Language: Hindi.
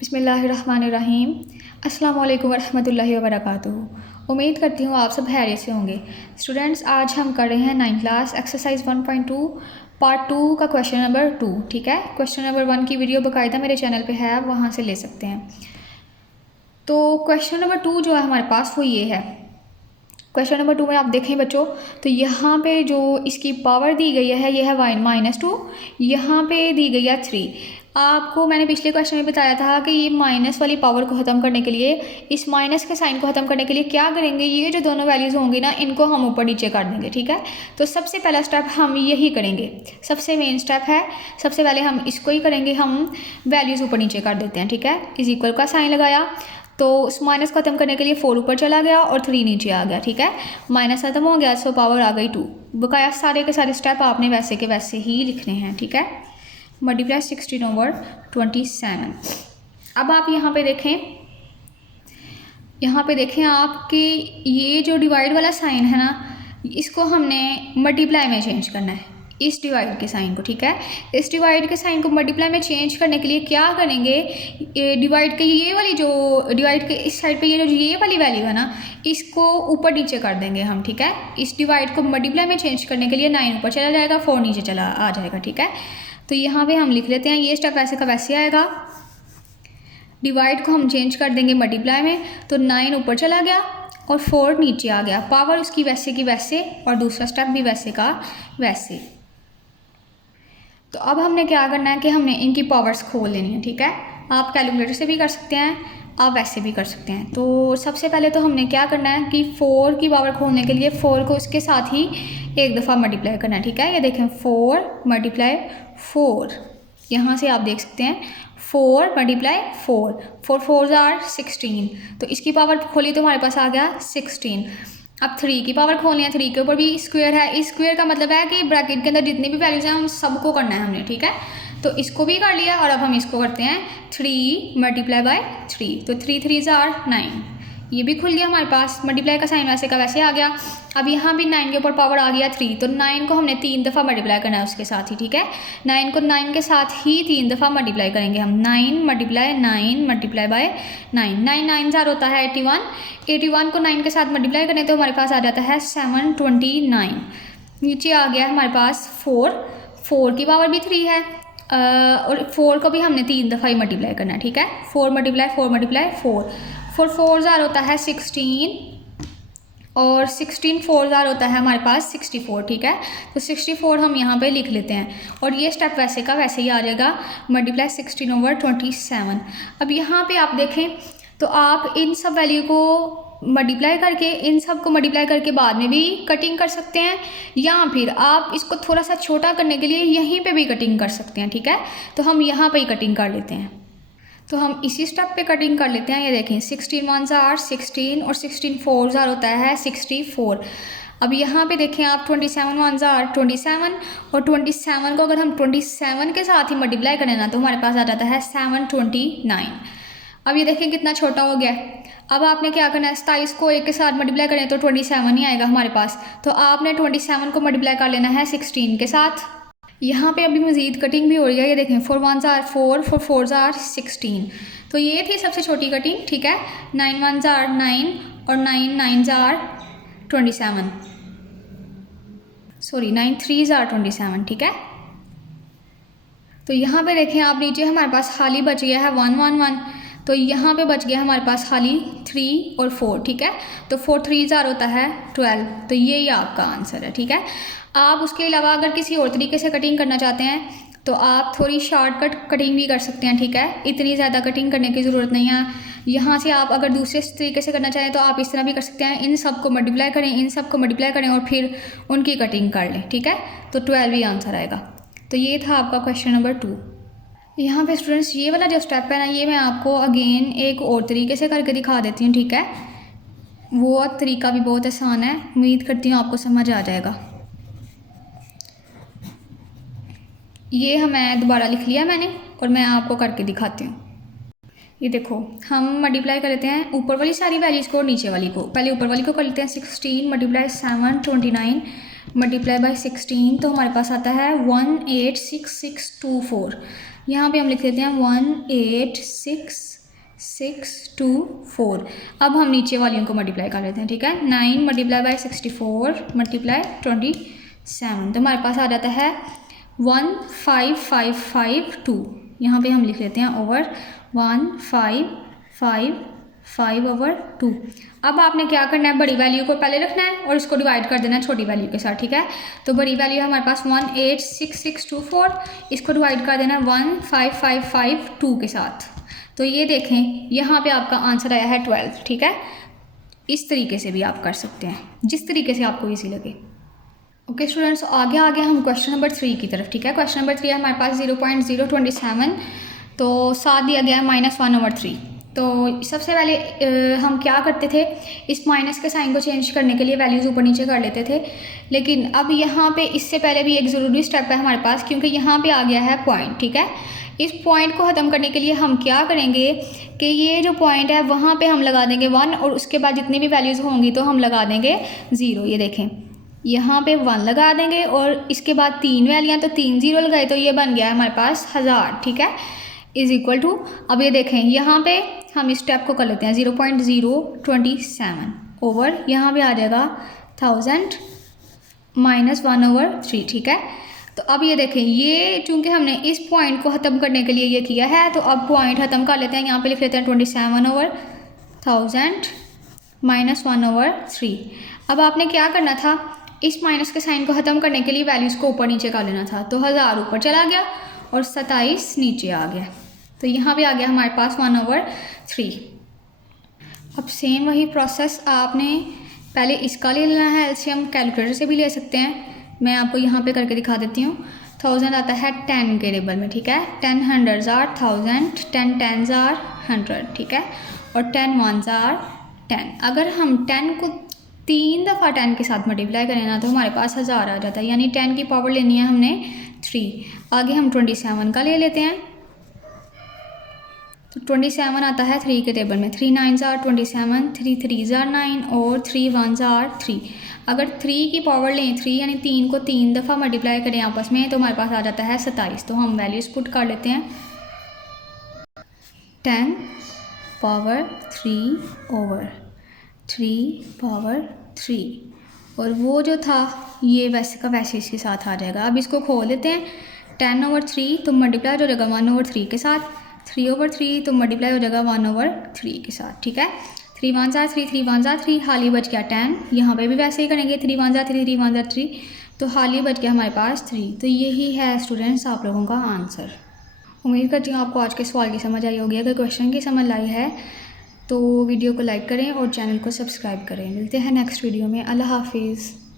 बिस्मिल्लाहिर्रहमानिर्रहीम। अस्सलाम वालेकुम रहमतुल्लाहि व बरकातुहू। उम्मीद करती हूँ आप सब खैरियत से होंगे। स्टूडेंट्स, आज हम कर रहे हैं 9th क्लास एक्सरसाइज 1.2 पार्ट 2 का क्वेश्चन नंबर 2। ठीक है, क्वेश्चन नंबर 1 की वीडियो बाकायदा मेरे चैनल पे है, आप वहाँ से ले सकते हैं। तो क्वेश्चन नंबर 2 जो है हमारे पास वो ये है। क्वेश्चन नंबर 2 में आप देखें बच्चों, तो यहाँ पे जो इसकी पावर दी गई है ये है -2, यहाँ पे दी गई है 3। आपको मैंने पिछले क्वेश्चन में बताया था कि ये माइनस वाली पावर को ख़त्म करने के लिए, इस माइनस के साइन को ख़त्म करने के लिए क्या करेंगे, ये जो दोनों वैल्यूज़ होंगी ना इनको हम ऊपर नीचे कर देंगे। ठीक है, तो सबसे पहला स्टेप हम यही करेंगे, सबसे मेन स्टेप है। सबसे पहले हम इसको ही करेंगे, हम वैल्यूज़ ऊपर नीचे कर देते हैं। ठीक है, इज इक्वल का साइन लगाया तो उस माइनस ख़त्म करने के लिए 4 ऊपर चला गया और 3 नीचे आ गया। ठीक है, माइनस ख़त्म हो गया, सो पावर आ गई 2। बकाया सारे के सारे स्टेप आपने वैसे के वैसे ही लिखने हैं। ठीक है, मल्टीप्लाई 16/27। अब आप यहाँ पे देखें, आपके ये जो डिवाइड वाला साइन है ना, इसको हमने मल्टीप्लाई में चेंज करना है, इस डिवाइड के साइन को। ठीक है, इस डिवाइड के साइन को मल्टीप्लाई में चेंज करने के लिए क्या करेंगे, डिवाइड के ये वाली जो डिवाइड के इस साइड पे ये वाली वैल्यू है ना, इसको ऊपर नीचे कर देंगे हम। ठीक है, इस डिवाइड को मल्टीप्लाई में चेंज करने के लिए 9 ऊपर चला जाएगा, 4 नीचे चला आ जाएगा। ठीक है, तो यहाँ पे हम लिख लेते हैं, ये स्टेप वैसे का वैसे आएगा। डिवाइड को हम चेंज कर देंगे मल्टीप्लाई में, तो 9 ऊपर चला गया और 4 नीचे आ गया, पावर उसकी वैसे की वैसे और दूसरा स्टेप भी वैसे का वैसे। तो अब हमने क्या करना है कि हमने इनकी पावर्स खोल लेनी है। ठीक है, आप कैलकुलेटर से भी कर सकते हैं, आप वैसे भी कर सकते हैं। तो सबसे पहले तो हमने क्या करना है कि 4 की पावर खोलने के लिए 4 को उसके साथ ही एक दफ़ा मल्टीप्लाई करना है। ठीक है, ये देखें 4 × 4, यहाँ से आप देख सकते हैं 4 × 4, 4 4s are 16। तो इसकी पावर खोली तो हमारे पास आ गया 16। अब 3 की पावर खोलनी है, 3 के ऊपर भी स्क्वायर है। इस स्क्वायर का मतलब है कि ब्रैकेट के अंदर जितनी भी वैल्यूज हैं हम सबको करना है हमने। ठीक है, तो इसको भी कर लिया और अब हम इसको करते हैं 3 × 3, तो 3 3s are 9, ये भी खुल गया हमारे पास, मल्टीप्लाई का साइन वैसे का वैसे आ गया। अब यहाँ भी 9 के ऊपर पावर आ गया 3, तो 9 को हमने 3 दफ़ा मल्टीप्लाई करना है उसके साथ ही। ठीक है, 9 को 9 के साथ ही 3 दफ़ा मल्टीप्लाई करेंगे हम, 9 × 9 × 9, 9 9 जार होता है 81, 81 को 9 के साथ मल्टीप्लाई करें तो हमारे पास आ जाता है 729। नीचे आ गया हमारे पास 4 की पावर भी 3 है और 4 को भी हमने 3 दफ़ा ही मल्टीप्लाई करना है। ठीक है, 4 × 4 4 4 जार होता है 16 और 16 4 जार होता है हमारे पास 64। ठीक है, तो 64 हम यहाँ पे लिख लेते हैं और ये स्टेप वैसे का वैसे ही आ जाएगा, मल्टीप्लाई 16/27। अब यहाँ पे आप देखें तो आप इन सब वैल्यू को मल्टीप्लाई करके, इन सब को मल्टीप्लाई करके बाद में भी कटिंग कर सकते हैं, या फिर आप इसको थोड़ा सा छोटा करने के लिए यहीं पे भी कटिंग कर सकते हैं। ठीक है, तो हम यहाँ पे ही कटिंग कर लेते हैं, तो हम इसी स्टेप पे कटिंग कर लेते हैं। ये देखें 16 1s are 16 और 16 4s are होता है 64। अब यहाँ पे देखें आप 27 1s are 27 और 27 को अगर हम 27 के साथ ही मल्टीप्लाई करें ना तो हमारे पास आ जाता है 729। अब ये देखें कितना छोटा हो गया। अब आपने क्या करना है, 27 को एक के साथ मल्टीप्लाई करें तो 27 ही आएगा हमारे पास, तो आपने 27 को मल्टीप्लाई कर लेना है 16 के साथ। यहाँ पे अभी मज़ीद कटिंग भी हो रही है, ये देखें 4 1s are 4, 4 4s are 16। तो ये थी सबसे छोटी कटिंग। ठीक है, 9 1s are 9 और 9 9s are 27, sorry 9 3s are 27। ठीक है, तो यहाँ पे देखें आप नीचे हमारे पास खाली बच गया है 1 1 1, तो यहाँ पे बच गया हमारे पास खाली 3 और 4। ठीक है, तो 4 3s are होता है 12, तो यही आपका आंसर है। ठीक है, आप उसके अलावा अगर किसी और तरीके से कटिंग करना चाहते हैं तो आप थोड़ी शॉर्टकट कटिंग भी कर सकते हैं। ठीक है, इतनी ज़्यादा कटिंग करने की ज़रूरत नहीं है। यहाँ से आप अगर दूसरे तरीके से करना चाहें तो आप इस तरह भी कर सकते हैं, इन सब को मल्टीप्लाई करें, इन सब को मल्टीप्लाई करें और फिर उनकी कटिंग कर लें। ठीक है, तो 12 ही आंसर आएगा। तो ये था आपका क्वेश्चन नंबर 2। यहाँ पे स्टूडेंट्स ये वाला जो स्टेप है ना, ये मैं आपको अगेन एक और तरीके से करके दिखा देती हूँ। ठीक है, वो तरीका भी बहुत आसान है, उम्मीद करती हूँ आपको समझ आ जाएगा। ये हमें दोबारा लिख लिया मैंने और मैं आपको करके दिखाती हूँ। ये देखो, हम मल्टीप्लाई कर लेते हैं ऊपर वाली सारी वैल्यूज़ को और नीचे वाली को। पहले ऊपर वाली को कर लेते हैं 16 × 729 × 16, तो हमारे पास आता है 186624। यहाँ पे हम लिख देते हैं 18664। अब हम नीचे वालियों को मल्टीप्लाई कर लेते हैं, ठीक है। 9 मल्टीप्लाई बाई 64 मल्टीप्लाई 27, तो हमारे पास आ जाता है 15552। यहाँ पे हम लिख लेते हैं ओवर 1555/2। अब आपने क्या करना है, बड़ी वैल्यू को पहले रखना है और इसको डिवाइड कर देना है छोटी वैल्यू के साथ, ठीक है। तो बड़ी वैल्यू है हमारे पास 18664, इसको डिवाइड कर देना है 15552 के साथ। तो ये देखें यहाँ पे आपका आंसर आया है 12, ठीक है। इस तरीके से भी आप कर सकते हैं, जिस तरीके से आपको ईजी लगे। ओके स्टूडेंट्स, आगे हम क्वेश्चन नंबर 3 की तरफ, ठीक है। क्वेश्चन नंबर 3 है हमारे पास 0.027, तो साथ दिया गया है -1/3। तो सबसे पहले हम क्या करते थे, इस माइनस के साइन को चेंज करने के लिए वैल्यूज़ ऊपर नीचे कर लेते थे, लेकिन अब यहाँ पे इससे पहले भी एक ज़रूरी स्टेप है हमारे पास, क्योंकि यहाँ पे आ गया है पॉइंट, ठीक है। इस पॉइंट को ख़त्म करने के लिए हम क्या करेंगे कि ये जो पॉइंट है वहाँ पे हम लगा देंगे 1, और उसके बाद जितनी भी वैल्यूज़ होंगी तो हम लगा देंगे 0। ये देखें यहाँ पे 1 लगा देंगे और इसके बाद 3 वैल्यूँ, तो 3 0 लगाए, तो ये बन गया है हमारे पास 1000, ठीक है, इज़ इक्वल टू। अब ये देखें यहाँ पे हम इस स्टेप को कर लेते हैं 0.027 ओवर, यहाँ पे आ जाएगा 1000 -1/3, ठीक है। तो अब ये देखें, ये चूँकि हमने इस पॉइंट को ख़त्म करने के लिए ये किया है, तो अब पॉइंट ख़त्म कर लेते हैं। यहाँ पे लिख लेते हैं 27/1000 -1/3। अब आपने क्या करना था, इस माइनस के साइन को ख़त्म करने के लिए वैल्यूज़ को ऊपर नीचे कर लेना था। तो 1000 ऊपर चला गया और 27 नीचे आ गया, तो यहाँ पे आ गया हमारे पास 1/3। अब सेम वही प्रोसेस आपने पहले इसका ले लेना है, एलसीएम कैलकुलेटर से भी ले सकते हैं। मैं आपको यहाँ पे करके दिखा देती हूँ। 1000 आता है 10 के टेबल में, ठीक है। 10 100s are 1000, 10 10s are 100, ठीक है, और 10 1s are 10। अगर हम 10 को 3 दफ़ा 10 के साथ मल्टीप्लाई करें ना, तो हमारे पास 1000 आ जाता है, यानी 10 की पावर लेनी है हमने 3। आगे हम 27 का ले लेते हैं, तो 27 आता है 3 के टेबल में। 3 9s are 27, 3 3s are 9 और 3 1s are 3। अगर 3 की पावर लें 3, यानी 3 को 3 दफ़ा मल्टीप्लाई करें आपस में, तो हमारे पास आ जाता है 27। तो हम वैल्यूज़ पुट कर लेते हैं 10 पावर 3 ओवर 3 पावर 3, और वो जो था ये वैसे का वैसे इसके साथ आ जाएगा। अब इसको खोल लेते हैं, 10/3 तो मल्टीप्लाई हो जाएगा 1/3 के साथ, 3/3 तो मल्टीप्लाई हो जाएगा 1/3 के साथ, ठीक है। 3 1s are 3, 3 1s are 3, हाल ही बच गया 10। यहाँ पे भी वैसे ही करेंगे, 3 1s are 3, 3 1s are 3, तो हाल ही बच गया हमारे पास 3। तो यही है स्टूडेंट्स आप लोगों का आंसर। उम्मीद करती हूँ आपको आज के सवाल की समझ आई होगी। अगर क्वेश्चन की समझ आई है तो वीडियो को लाइक करें और चैनल को सब्सक्राइब करें। मिलते हैं नेक्स्ट वीडियो में। अल्लाह हाफिज़।